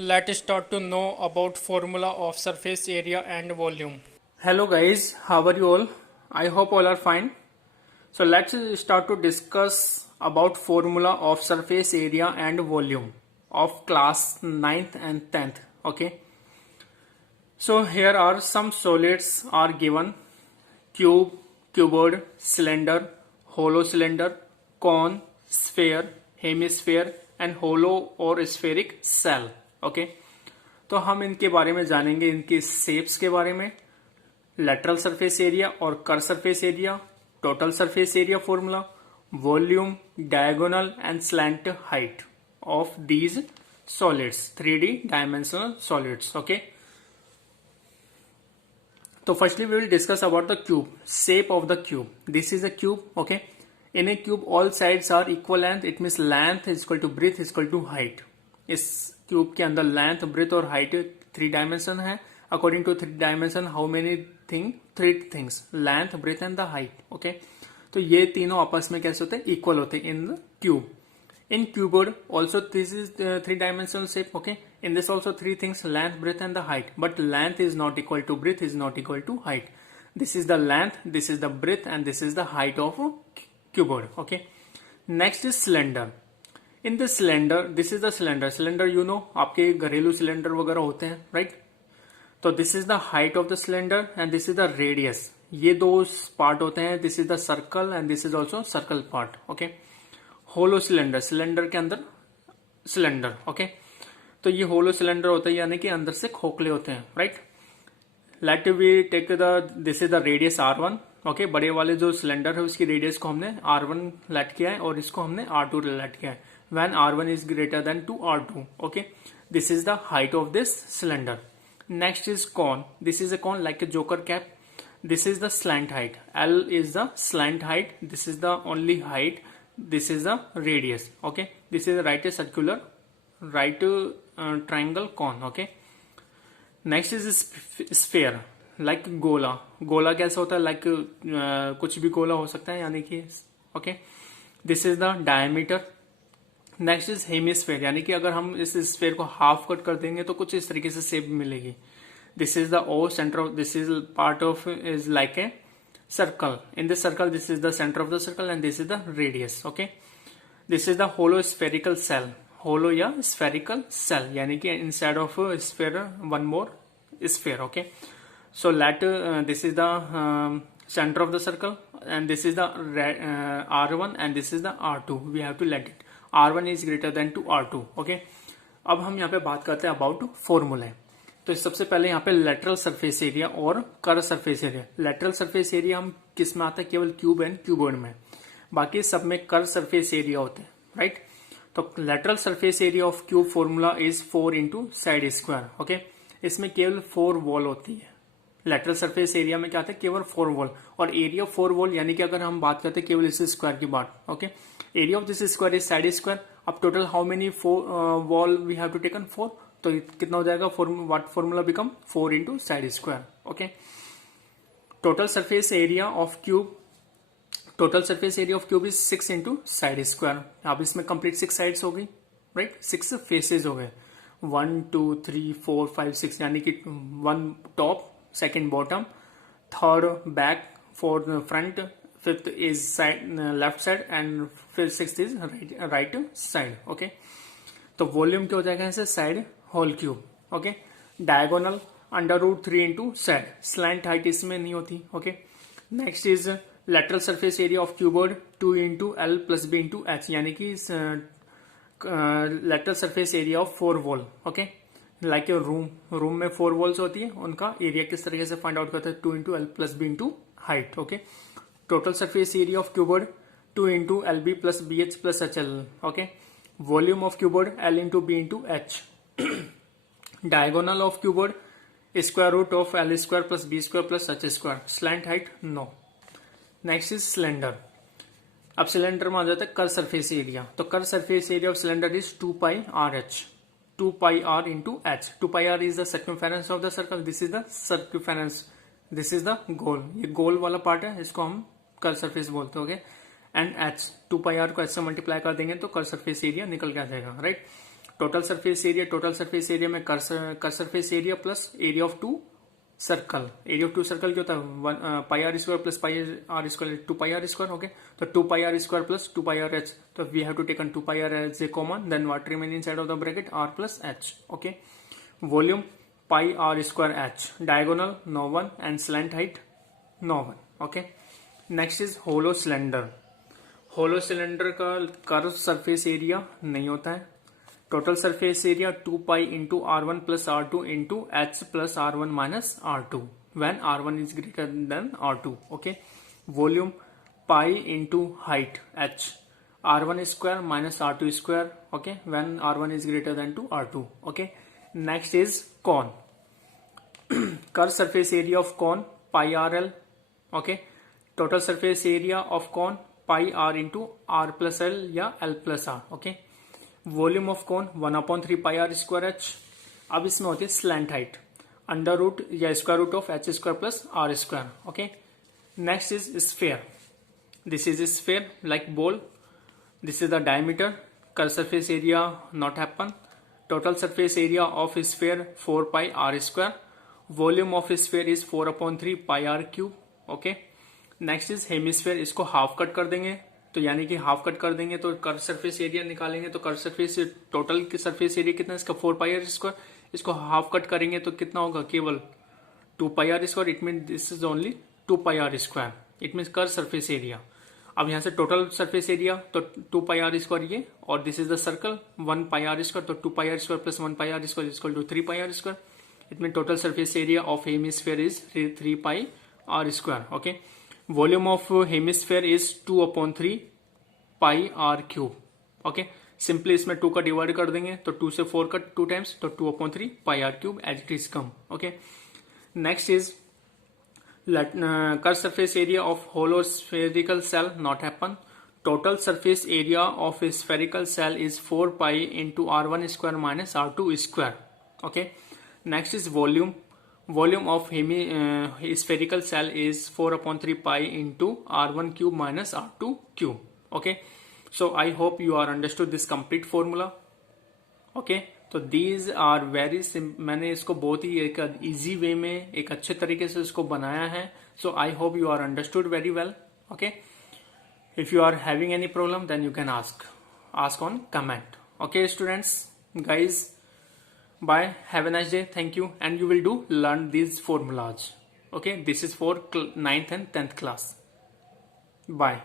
Let's start to know about formula of surface area and volume. Hello guys, how are you all? I hope all are fine. So let's start to discuss about formula of surface area and volume of class 9th and 10th. Okay. So here are some solids are given: cube, cuboid, cylinder, hollow cylinder, cone, sphere, hemisphere and hollow और spheric cell. Okay तो हम इनके बारे में जानेंगे, इनके shapes के बारे में, लेटरल सरफेस एरिया और curve surface area, total surface area formula, volume, diagonal and slant height of these solids, 3D dimensional solids. Okay तो firstly we will discuss about the cube, shape of the cube. This is a cube. Okay in a cube all sides are equal length. It means length is equal to breadth is equal to height. इस cube के अंदर length, breadth और height 3 dimension है. According to 3 dimension how many thing? 3 things, length, breadth and the height. Okay तो ये तीनों आपस में कैसे होते हैं? इक्वल होते हैं in the cube. In cuboid also this is 3 dimensional shape. Okay, in this also 3 things: length, breadth and the height. But length is not equal to breadth, is not equal to height. This is the length, this is the breadth and this is the height of cuboid. Okay, next is cylinder. In the cylinder, this is the cylinder. Cylinder you know, आपके घरेलू cylinder वगैरह होते हैं, right? तो this is the height of the cylinder and this is the radius. ये दो part होते हैं. This is the circle and this is also circle part. Okay. Hollow cylinder, cylinder के अंदर सिलेंडर. ओके तो ये होलो सिलेंडर होता है, यानी कि अंदर से खोखले होते हैं, right? Let we take the, this is the radius R1. Okay बड़े वाले जो सिलेंडर है उसकी रेडियस को हमने R1 लेट किया है और इसको हमने R2 लेट किया है. When R1 is greater than to R2. Okay this is the height of this cylinder. Next is cone. This is a cone like a joker cap. This is the slant height. L is the slant height. This is the only height. This is the radius. Okay, this is right a circular, right triangle cone. Okay, next is sphere like गोला. गोला कैसा होता है? Like कुछ भी गोला हो सकता है, यानी कि okay this is the diameter. Next is hemisphere, यानी कि अगर हम इस स्फेयर को हाफ कट कर देंगे तो कुछ इस तरीके से शेप मिलेगी. This is the O center of, this is part of is like a circle. In this circle, this is the center of the circle and this is the radius. Okay, this is the hollow spherical cell. Hollow या spherical cell, यानी कि inside of a sphere one more sphere. Okay, so let this is the center of the circle and this is the R1 and this is the R2. We have to let it. R1 is greater than to R2. Okay, अब हम यहाँ पे बात करते हैं about formula. तो सबसे पहले यहाँ पे लेटरल सरफेस एरिया और curve surface area. Lateral surface area हम किस में आता है? केवल क्यूब एंड क्यूबॉइड में. बाकी सब में कर्व सरफेस एरिया होते हैं, राइट? तो lateral surface area of cube formula is 4 into side square. Okay इसमें केवल 4 वॉल होती है. लेटरल सरफेस एरिया में क्या आता है? केवल 4 वॉल. और एरिया 4 वॉल, यानी कि अगर हम बात करते हैं केवल इस स्क्वायर की बात. Okay area of this square is side square. अब total how many wall we have to taken? 4. तो कितना हो जाएगा? What formula become 4 into side square. Okay total surface area of cube, total surface area of cube is 6 into side square. अब इसमें complete 6 sides हो गई, right? 6 faces हो गए. 1 2 3 4 5 6, यानी कि 1 top, second bottom, third back, fourth front, fifth is side left side and फिर sixth is right side. Okay तो वॉल्यूम क्या हो जाएगा? ऐसे side whole cube. Okay diagonal √3 into side. Slant height इसमें नहीं होती. Okay next is lateral surface area of cuboid 2 into L plus B into H, यानी कि lateral surface area of 4 wall. Okay like a room में 4 walls होती है, उनका area किस तरीके से फाइंड आउट करते हैं? 2 into L plus B into height. Okay total surface area of cuboid 2 into LB plus BH plus HL. Okay volume of cuboid L into B into H. Diagonal of cuboid square root of L square plus B square plus H square. Slant height no. Next is cylinder. अब cylinder में आ जाता है curve surface area. तो curve surface area of cylinder is 2 pi RH. 2 pi R into H. 2 pi R is the circumference of the circle. This is the circumference. This is the goal. ये गोल वाला part है, इसको हम curve surface बोलते हो. And H 2 pi R को H से multiply कर देंगे तो कर्व सरफेस एरिया निकल के आ जाएगा, राइट? टोटल सरफेस एरिया में curve surface area plus area of two circle, area of two circle क्या होता है, pi r square plus pi r square, 2 pi r square. Okay, तो 2 pi r square plus 2 pi r h. तो we have to taken 2 pi r h a common, then what remain inside of the bracket, r plus h. Okay, volume pi r square h, diagonal no one and slant height no one. Okay, next is hollow cylinder. Hollow cylinder का curve surface area नहीं होता है. Total surface area 2 pi into R1 plus R2 into H plus R1 minus R2 when R1 is greater than R2. Okay, volume pi into height H, R1 square minus R2 square. Okay, when R1 is greater than to R2. Okay, next is cone. Curve surface area of cone pi RL. Okay, total surface area of cone pi R into R plus L या L plus R. Okay, volume of cone 1/3 pi r square h. अब इसमें होती है slant height, under root या square root of h square plus r square. Okay, next is sphere. This is sphere like ball. This is the diameter. Curve surface area not happen. Total surface area of sphere 4 pi r square. Volume of sphere is 4/3 pi are cube. Okay, next is hemisphere. इसको half cut कर देंगे, तो यानी कि half cut कर देंगे तो curve surface area निकालेंगे. तो कर्व सरफेस टोटल की सरफेस एरिया कितना है इसका, 4 पाई आर स्क्वायर. इसको हाफ कट करेंगे तो कितना होगा, केवल 2 pi r square. It mean this is only 2 pi r square. It mean curve surface area. अब यहां से टोटल सरफेस एरिया तो 2 पाई आर स्क्वायर ये, और this is the circle 1 pi r square. तो 2 pi r square plus 1 pi r square equal to 3 pi r square. It mean total surface area of hemisphere is 3 pi r square. Okay, volume of hemisphere is 2/3 pi are cube. Okay, simply इसमें 2 का divide कर देंगे तो 2 से 4 का 2 times, तो 2/3 pi are cube as it is come. Okay, next is curve surface area of hollow spherical shell not happen. Total surface area of spherical shell is 4 pi into R1 square minus R2 square. Okay, next is volume. Volume of spherical shell is 4/3 pi into R1 cube minus R2 cube. Okay, so I hope you are understood this complete formula. Okay, तो these are very मैंने इसको बहुत ही एक easy way में एक अच्छे तरीके से इसको बनाया है. So I hope you are understood very well. Okay, if you are having any problem then you can ask on comment. Okay students, guys, bye, have a nice day, thank you, and you will learn these formulas. Okay, this is for 9th and 10th class. Bye.